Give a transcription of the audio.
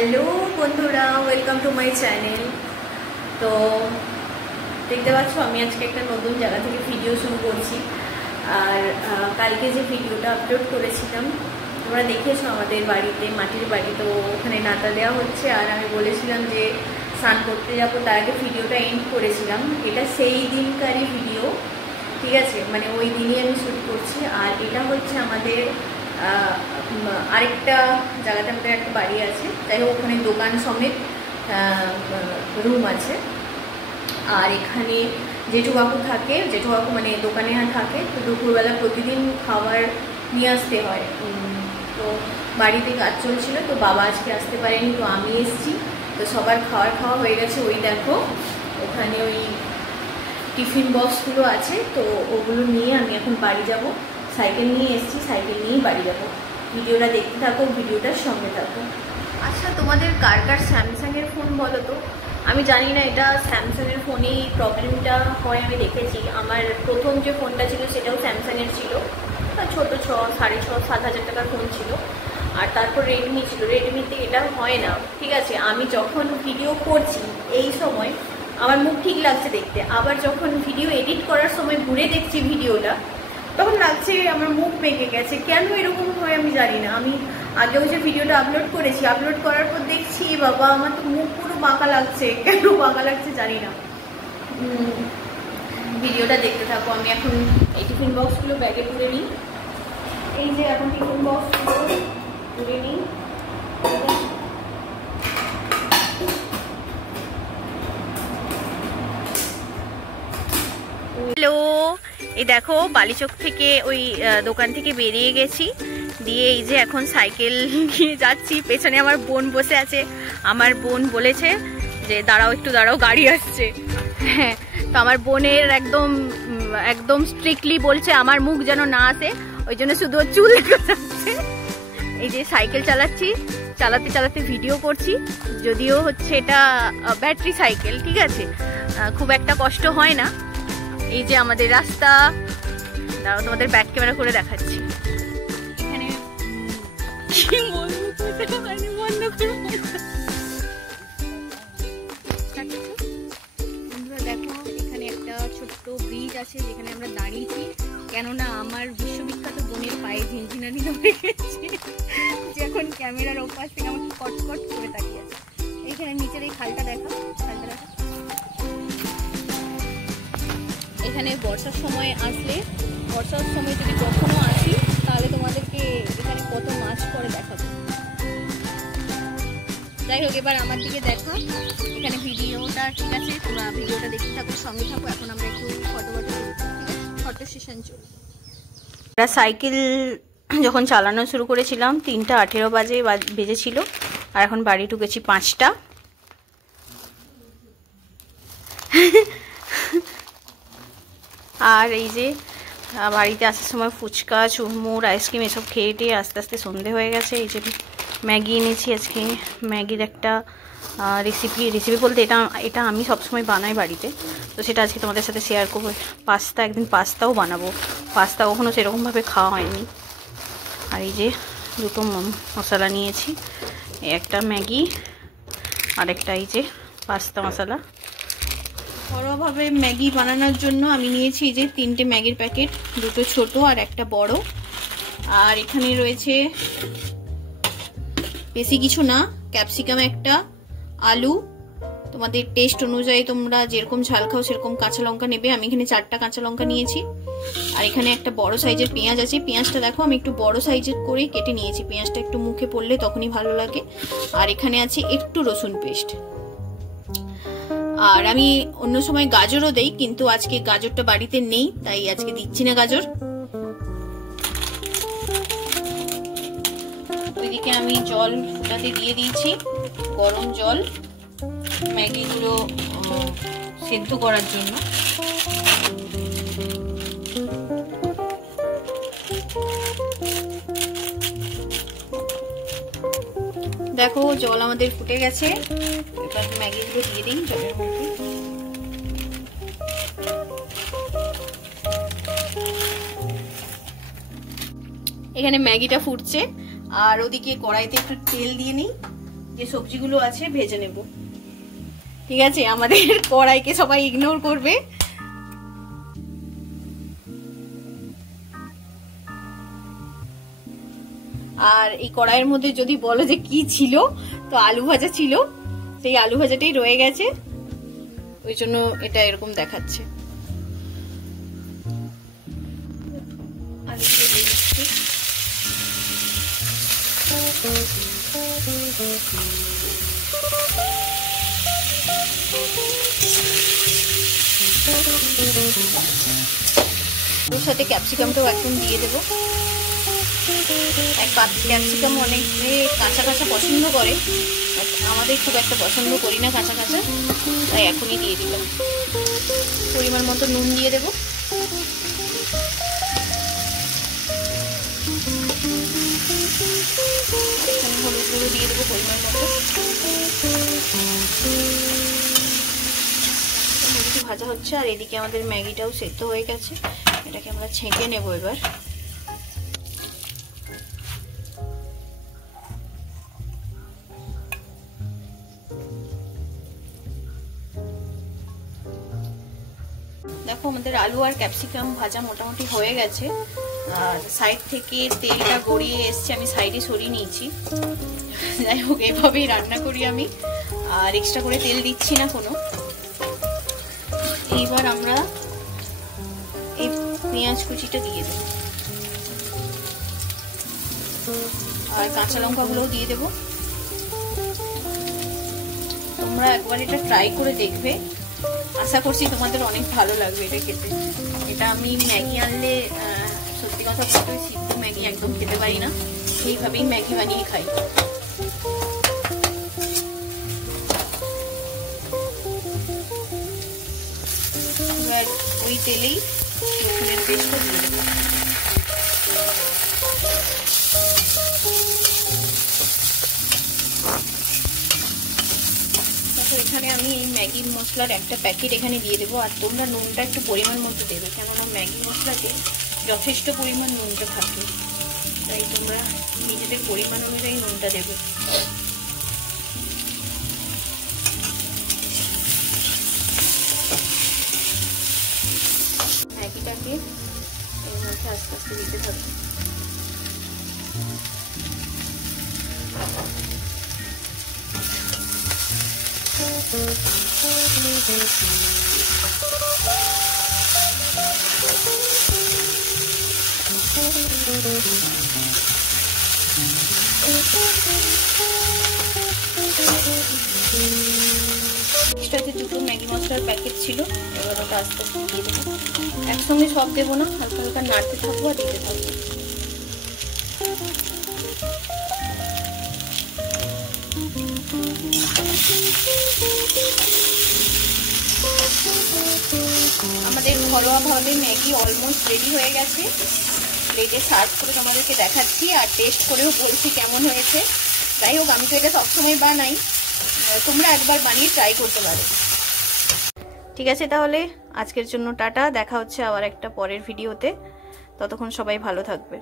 Hello বন্ধুরা, welcome to my channel. তো দেখতে পাচ্ছ আমি আজকে একটা নতুন জায়গা থেকে ভিডিও শুরু করছি। আর কালকে যে ভিডিওটা আপলোড করেছিলাম তোমরা দেখেছো আমাদের বাড়িতে, মাটির বাড়ি, তো ওখানে নাতা দেওয়া হচ্ছে। আর আমি বলেছিলাম যে স্নান করতে যাবো, তার আগে ভিডিওটা এন্ড করেছিলাম। এটা সেই দিনকারই ভিডিও, ঠিক আছে, মানে ওই দিনই আমি শ্যুট করছি। আর এটা হচ্ছে আমাদের আরেকটা জায়গাতে আমাদের একটা বাড়ি আছে, যাই হোক ওখানে দোকান সমেত রুম আছে। আর এখানে জেঠু কাকু থাকে, জেঠু কাকু মানে দোকানে থাকে, তো দুপুরবেলা প্রতিদিন খাবার নিয়ে আসতে হয়। তো বাড়িতে কাজ চলছিল, তো বাবা আজকে আসতে পারেনি, তো আমি এসেছি। তো সবার খাওয়া হয়ে গেছে। ওই দেখো ওখানে ওই টিফিন বক্সগুলো আছে, তো ওগুলো নিয়ে আমি এখন বাড়ি যাব। সাইকেল নিয়ে এসেছি, সাইকেল নিয়েই বাড়ি যাব। ভিডিওটা দেখতে থাকো, ভিডিওটার সঙ্গে থাকো। আচ্ছা, তোমাদের কার কার স্যামসাংয়ের ফোন বলো তো? আমি জানি না এটা স্যামসাংয়ের ফোনেই প্রবলেমটা হয়, আমি দেখেছি। আমার প্রথম যে ফোনটা ছিল সেটাও স্যামসাংয়ের ছিল, ছোটো 6,500-7,000 টাকার ফোন ছিল। আর তারপর রেডমি ছিল, রেডমিতে এটা হয় না, ঠিক আছে। আমি যখন ভিডিও করছি এই সময় আমার মুখ ঠিক লাগছে দেখতে, আবার যখন ভিডিও এডিট করার সময় ঘুরে দেখছি ভিডিওটা, তখন লাগছে আমার মুখ বেঁকে গেছে। কেন এরকম হয় আমি জানি না। আমি আগেও যে ভিডিওটা আপলোড করেছি, আপলোড করার পর দেখছি বাবা আমার তো মুখ পুরো বাঁকা লাগছে। কেন বাঁকা লাগছে জানি না। ভিডিওটা দেখতে থাকো। আমি এখন এই টিফিন বক্সগুলো ব্যাগে তুলে নিই। এই যে এখন টিফিন বক্সগুলো তুলে নিই। হ্যালো, এই দেখো বালিচক থেকে ওই দোকান থেকে বেরিয়ে গেছি, দিয়ে এই যে এখন সাইকেল নিয়ে যাচ্ছি। পেছনে আমার বোন বসে আছে। আমার বোন বলেছে যে দাঁড়াও একটু দাঁড়াও, গাড়ি আসছে। হ্যাঁ, তো আমার বোনের একদম স্ট্রিক্টলি বলছে আমার মুখ যেন না আসে, ওই জন্য শুধু চুল যাচ্ছে। এই যে সাইকেল চালাচ্ছি, চালাতে চালাতে ভিডিও করছি। যদিও হচ্ছে এটা ব্যাটারি সাইকেল, ঠিক আছে, খুব একটা কষ্ট হয় না। এই যে আমাদের রাস্তা, দাঁড়াও তোমাদের ব্যাক ক্যামেরা করে দেখাচ্ছি। এখানে দেখো এখানে একটা ছোট্ট ব্রিজ আছে যেখানে আমরা দাঁড়িয়েছি, কেননা আমার বিশ্ববিখ্যাত বোনের পায়ে ঝিনঝিনানি হয়ে গেছে, যে এখন ক্যামেরার ওপাশ থেকে আমাকে কটকট করে তাকিয়ে আছে। এইখানে নিচের এই খালটা দেখা, খালটা দেখা। এখানে বর্ষার সময় আসলে, বর্ষার সময় যদি কখনো আসি তাহলে তোমাদেরকে এখানে কত মাছ পড়ে দেখাবো। যাই হোক, এবার আমার দিকে দেখা। এখানে ভিডিওটা ঠিক আছে, তোমরা ভিডিওটা দেখতে থাকো, সঙ্গে থাকো। এখন আমরা একটু ফটো সেশন চলি। আমরা সাইকেল যখন চালানো শুরু করেছিলাম 3:18 বেজেছিল, আর এখন বাড়ি ঢুকেছি 5টা। আর এই যে বাড়িতে আসার সময় ফুচকা, চুরমুর, আইসক্রিম এসব খেয়ে টেয়ে আস্তে আস্তে সন্ধে হয়ে গেছে। এই যে ম্যাগি এনেছি আজকে। ম্যাগির একটা রেসিপি বলতে এটা আমি সবসময় বানাই বাড়িতে, তো সেটা আজকে তোমাদের সাথে শেয়ার করবো। একদিন পাস্তাও বানাবো। পাস্তা কখনো সেরকমভাবে খাওয়া হয়নি। আর এই যে দুটো মশলা নিয়েছি, একটা ম্যাগি আর একটা এই যে পাস্তা মশলা। ঘরোয়াভাবে ম্যাগি বানানোর জন্য আমি নিয়েছি এই যে 3টে ম্যাগির প্যাকেট, দুটো ছোট আর একটা বড়। আর এখানে রয়েছে বেশি কিছু না, ক্যাপসিকাম একটা, আলু, তোমাদের টেস্ট অনুযায়ী তোমরা যেরকম ঝাল খাও সেরকম কাঁচা লঙ্কা নেবে। আমি এখানে 4টা কাঁচা লঙ্কা নিয়েছি। আর এখানে একটা বড় সাইজের পেঁয়াজ আছে। পেঁয়াজটা দেখো আমি একটু বড় সাইজের করে কেটে নিয়েছি, পেঁয়াজটা একটু মুখে পড়লে তখনই ভালো লাগে। আর এখানে আছে একটু রসুন পেস্ট। আর আমি অন্য সময় গাজরও দেই, কিন্তু আজকে গাজরটা বাড়িতে নেই, তাই আজকে দিচ্ছি না গাজর। ওইদিকে আমি জল ফুটাতে দিয়ে দিয়েছি, গরম জল, ম্যাগিগুলো সেদ্ধ করার জন্য। দেখো জল আমাদের ফুটে গেছে, এবার ম্যাগিগুলো দিয়ে দিই জলের মধ্যে। এখানে ম্যাগিটা ফুটছে, আর ওদিকে কড়াইতে একটু তেল দিয়ে নিই, যে সবজিগুলো আছে ভেজে নেব। ঠিক আছে, আমাদের কড়াইকে সবাই ইগনোর করবে। আর এই কড়াইয়ের মধ্যে যদি বলো যে কি ছিল, তো আলু ভাজা ছিল, সেই আলু ভাজাটাই রয়ে গেছে, ওই জন্য এটা এরকম দেখাচ্ছে। আলুগুলো দিয়ে দিচ্ছি। ওর সাথে ক্যাপসিকামটাও একদম দিয়ে দেবো। এক ক্যাপসিকাম অনেকে কাঁচা কাঁচা পছন্দ করে, আমাদের খুব একটা পছন্দ করি না কাঁচা কাঁচা, তাই এখনই দিয়ে দিলাম। পরিমাণ মতো নুন দিয়ে দেবো। এখানে হলুদ গুঁড়ো দিয়ে দেবো পরিমাণ মতো। এদিকে ভাজা হচ্ছে আর এদিকে আমাদের ম্যাগিটাও সেদ্ধ হয়ে গেছে, এটাকে আমরা ছেঁকে নেবো এবার। দেখো আমাদের আলু আর ক্যাপসিকাম ভাজা মোটামুটি হয়ে গেছে, আর সাইড থেকে তেলটা গড়িয়ে এসছে, আমি সাইডে সরিয়ে নিয়েছি। যাই হোক, এভাবেই রান্না করি আমি, আর এক্সট্রা করে তেল দিচ্ছি না কোনো। এইবার আমরা এই পেঁয়াজ কুচিটা দিয়ে দেব, আর কাঁচা লঙ্কাগুলোও দিয়ে দেব। তোমরা একবার এটা ট্রাই করে দেখবে, আশা করছি তোমাদের অনেক ভালো লাগবে এটা খেতে। এটা আমি ম্যাগি আনলে সত্যি কথা বলতে সিদ্ধ ম্যাগি একদম খেতে পারি না, সেইভাবেই ম্যাগি বানিয়ে খাই। এবার ওই তেলেই রসুনের পেস্টটা দিয়ে দেবো। এখানে আমি এই ম্যাগি মশলার একটা প্যাকেট এখানে দিয়ে দেবো, আর তোমরা নুনটা একটু পরিমাণ মতো দেবে, কেননা ম্যাগি মশলাতে যথেষ্ট পরিমাণ নুনটা থাকে, তাই তোমরা নিজেদের পরিমাণ অনুযায়ী নুনটা দেবে। ম্যাগিটাকে এর মধ্যে আস্তে আস্তে দিতে থাকবে। এক্সট্রাতে দুটো ম্যাগি মশলার প্যাকেট ছিল, এবার ওটা আস্তে আস্তে দিয়ে দেবো। একসঙ্গে সব দেবো না, হালকা হালকা নাড়তে থাকবো আর দিতে থাকবো। আমাদের ঘরোয়াভাবে ম্যাগি অলমোস্ট রেডি হয়ে গেছে। প্লেটে সার্ভ করে তোমাদেরকে দেখাচ্ছি আর টেস্ট করেও বলছি কেমন হয়েছে। যাই হোক, আমি তো এটা সবসময় বানাই, তোমরা একবার বানিয়ে ট্রাই করতে পারো। ঠিক আছে, তাহলে আজকের জন্য টাটা, দেখা হচ্ছে আবার একটা পরের ভিডিওতে। ততক্ষণ সবাই ভালো থাকবে।